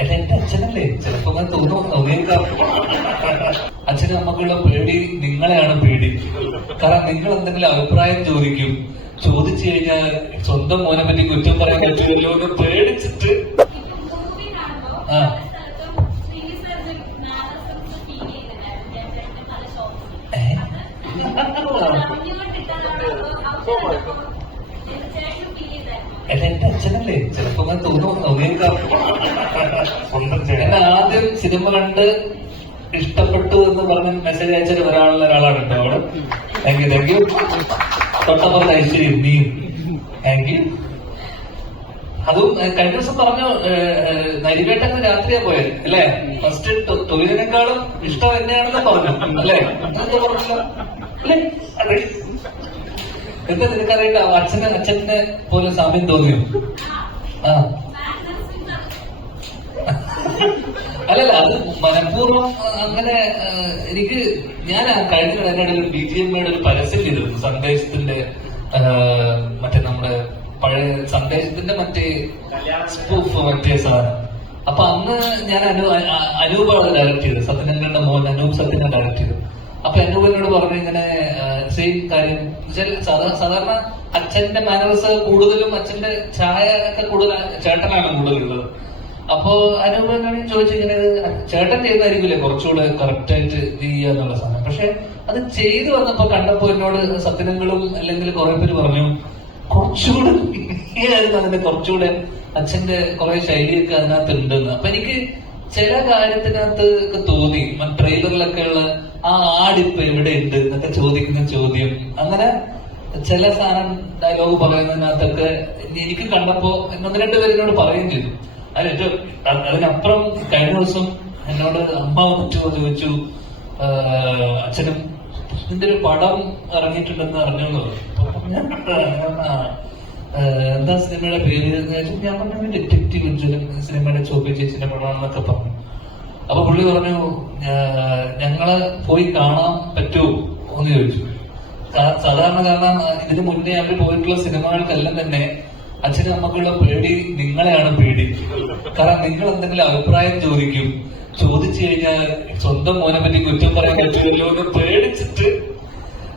അല്ല എന്റെ അച്ഛനല്ലേ? ചിലപ്പോ അങ്ങനെ തോന്നുന്നു തോന്നിയേക്കാം അച്ഛനും അമ്മക്കുള്ള പേടി നിങ്ങളെയാണ് പേടി. കാരണം നിങ്ങൾ എന്തെങ്കിലും അഭിപ്രായം ചോദിക്കും. ചോദിച്ചു കഴിഞ്ഞാൽ സ്വന്തം മോനെ പറ്റി കുറ്റം പറയാൻ പറ്റുമല്ലോ എന്ന് പേടിച്ചിട്ട്. ആ. അല്ല എന്റെ അച്ഛനല്ലേ? ചിലപ്പോ അങ്ങനെ തോന്നുന്നു തോന്നിയേക്കാം സ്വന്തം ചേട്ടൻ എന്നെ ആദ്യം സിനിമ കണ്ട് ഇഷ്ടപ്പെട്ടു എന്ന് പറഞ്ഞ് മെസ്സേജ് അയച്ചിട്ട് ഒരാളുള്ള ഒരാളാണ് കേട്ടോ അവിടെ. താങ്ക് യു താങ്ക് യു തൊട്ടപ്പുറത്ത് ഐശ്വര്യം നീ. താങ്ക് യു അതും കഴിഞ്ഞ ദിവസം പറഞ്ഞു നരിവേട്ട രാത്രിയാ പോയത് അല്ലേ? ഫസ്റ്റ് തൊഴിലിനേക്കാളും ഇഷ്ടം എന്നെയാണെന്ന് പറഞ്ഞു അല്ലേ? അല്ലേ? എന്താ അച്ഛന്റെ അച്ഛനെ പോലെ സാമ്യം തോന്നിയോ? ആ. അല്ലല്ല അത് മനഃപൂർവം അങ്ങനെ എനിക്ക് ഞാൻ കഴിഞ്ഞ ഒരു ബി ജി എമ്മയുടെ ഒരു പരസ്യം ചെയ്തിരുന്നു. സന്ദേശത്തിന്റെ മറ്റേ നമ്മുടെ പഴയ സന്ദേശത്തിന്റെ മറ്റേ സ്പൂഫ് മറ്റേ സാധനം. അപ്പൊ അന്ന് ഞാൻ അനു അനൂപാണ് ഡയറക്ട് ചെയ്തത് സത്യനങ്ങളുടെ മോൻ അനൂപ് സത്യനെ ഡയറക്ട് ചെയ്തു. അപ്പൊ അനൂപ് പറഞ്ഞു ഇങ്ങനെ സെയിം കാര്യം. സാധാരണ അച്ഛന്റെ മാനവസ് കൂടുതലും അച്ഛന്റെ ചായ ഒക്കെ കൂടുതൽ ചേട്ടനാണ് കൂടുതലുള്ളത്. അപ്പോ അനൂപ് എന്നോട് ചോദിച്ചിങ്ങനെ ചേട്ടൻ ചെയ്തായിരിക്കില്ലേ കുറച്ചുകൂടെ കറക്റ്റ് ആയിട്ട് ചെയ്യുക എന്നുള്ള സാധനം? പക്ഷെ അത് ചെയ്തു വന്നപ്പോ കണ്ടപ്പോ എന്നോട് സത്യനങ്ങളും അല്ലെങ്കിൽ കുറെ പേര് പറഞ്ഞു കുറച്ചുകൂടെ ഇങ്ങനെയായിരുന്നു അതിന്റെ കുറച്ചുകൂടെ അച്ഛന്റെ കുറെ ശൈലിയൊക്കെ അതിനകത്ത് ഉണ്ടെന്ന് അപ്പൊ എനിക്ക് ചില കാര്യത്തിനകത്ത് തോന്നി ട്രെയിലറിലൊക്കെ ഉള്ള ആ ആടിപ്പ് എവിടെ ഉണ്ട് എന്നൊക്കെ ചോദിക്കുന്ന ചോദ്യം. അങ്ങനെ ചില സാധനം ഡയലോഗ് പറയുന്നതിനകത്തൊക്കെ എനിക്ക് കണ്ടപ്പോ ഒന്ന് രണ്ട് പേര് എന്നോട് പറയുകയും ചെയ്തു. അല്ല അതിനപ്പുറം കഴിഞ്ഞ ദിവസം എന്നോട് അമ്മ വന്നിട്ട് ചോദിച്ചു. അച്ഛനും ഇതിന്റെ ഒരു പടം ഇറങ്ങിയിട്ടുണ്ടെന്ന് അറിഞ്ഞു എന്താ സിനിമയുടെ പേര്? ഞാൻ പറഞ്ഞു ഡിറ്റക്റ്റീവ് ഉജ്ജ്വലൻ സിനിമയുടെ ചോപ്പി ചേച്ചിന്റെ പടമാണെന്നൊക്കെ പറഞ്ഞു. അപ്പൊ പുള്ളി പറഞ്ഞു ഞങ്ങളെ പോയി കാണാൻ പറ്റുമോ എന്ന് ചോദിച്ചു. സാധാരണ കാരണം ഇതിനു മുന്നേ അവർ പോയിട്ടുള്ള സിനിമകൾക്കെല്ലാം തന്നെ അച്ഛനും അമ്മക്കുള്ള പേടി നിങ്ങളെയാണ് പേടി കാരണം നിങ്ങൾ എന്തെങ്കിലും അഭിപ്രായം ചോദിക്കും. ചോദിച്ചു കഴിഞ്ഞാൽ സ്വന്തം മോനെ പറ്റി കുറ്റം പറയാൻ പറ്റുമല്ലോ എന്ന് പേടിച്ചിട്ട്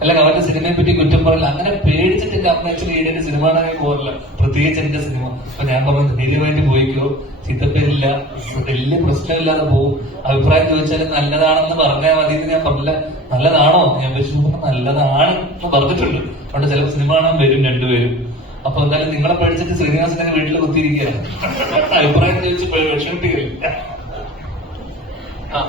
അല്ലെങ്കിൽ അവരുടെ സിനിമയെ പറ്റി കുറ്റം പറയില്ല. അങ്ങനെ പേടിച്ചിട്ട് എന്റെ അമ്മ അച്ഛൻ ഈടെ സിനിമ പോകില്ല പ്രത്യേകിച്ച് എന്റെ സിനിമ. അപ്പൊ ഞാൻ പറഞ്ഞു ധൈര്യമായിട്ട് പോയിക്കോ. ചിത്തപ്പേരില്ല വലിയ പ്രശ്നമില്ലാതെ പോകും അഭിപ്രായം ചോദിച്ചാൽ നല്ലതാണെന്ന് പറഞ്ഞാൽ മതി എന്ന് ഞാൻ പറഞ്ഞില്ല. നല്ലതാണോ? ഞാൻ വിശ്വസിക്കുന്നത് നല്ലതാണ് എന്ന് പറഞ്ഞിട്ടുണ്ട്. അതുകൊണ്ട് ചിലപ്പോൾ സിനിമ കാണാൻ വരും രണ്ടുപേരും. അപ്പൊ എന്തായാലും നിങ്ങളെ പഠിച്ചിട്ട് ശ്രീനിവാസൻ തന്നെ വീട്ടിൽ കുത്തിയിരിക്കുകയാണ് അഭിപ്രായം ചോദിച്ച് വിഷമിപ്പിക്കില്ല ആ,